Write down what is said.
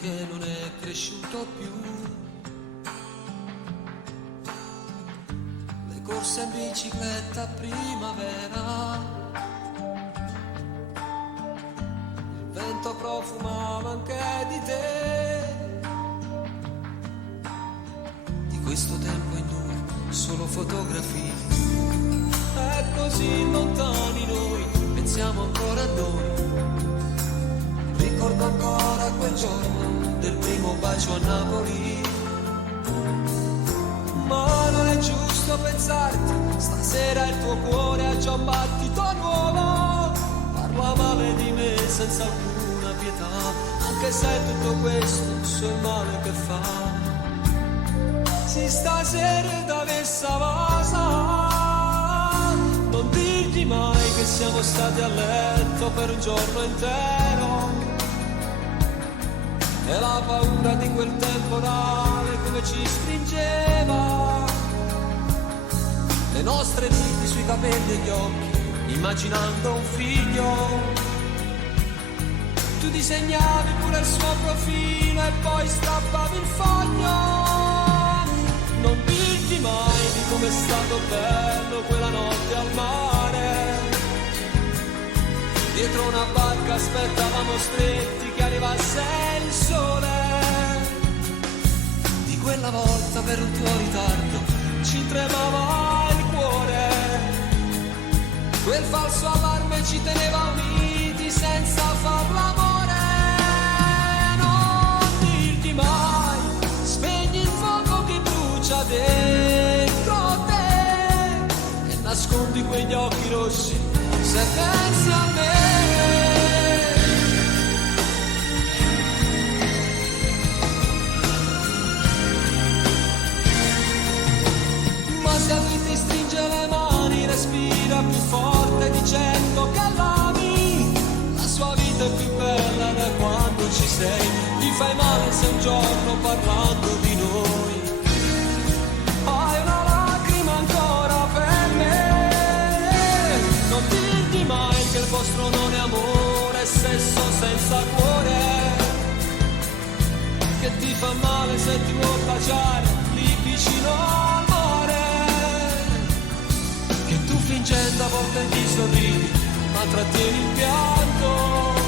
che non è cresciuto più. Le corse in bicicletta a primavera, il vento profumava anche di te. Di questo tempo in noi solo fotografie, è così lontani noi, pensiamo ancora a noi. Ricordo ancora quel giorno del primo bacio a Napoli. Ma non è giusto pensarti, stasera il tuo cuore ha già un battito nuovo. Parla male di me senza alcuna pietà, anche se tutto questo so il male che fa. Si stasera da messa vasa, non dirgli mai che siamo stati a letto per un giorno intero. E la paura di quel temporale come ci stringeva, le nostre dita sui capelli e gli occhi, immaginando un figlio. Tu disegnavi pure il suo profilo e poi strappavi il foglio. Non dirti mai di com'è stato bello quella notte al mare. Dietro una barca aspettavamo stretti che arrivasse il sole. Di quella volta per un tuo ritardo ci tremava il cuore. Quel falso allarme ci teneva uniti senza far l'amore. Non dirti mai, spegni il fuoco che brucia dentro te e nascondi quegli occhi rossi se pensi a me. Ma se a lui ti stringe le mani, respira più forte dicendo che l'ami. La sua vita è più bella da quando ci sei. Ti fai male se un giorno parlando di noi hai una lacrima ancora per me. Non dirgli mai che il vostro non è amore, è sesso senza cuore, che ti fa male se ti vuoi baciare lì vicino al mare, che tu fingendo a volte gli sorridi ma trattieni il pianto.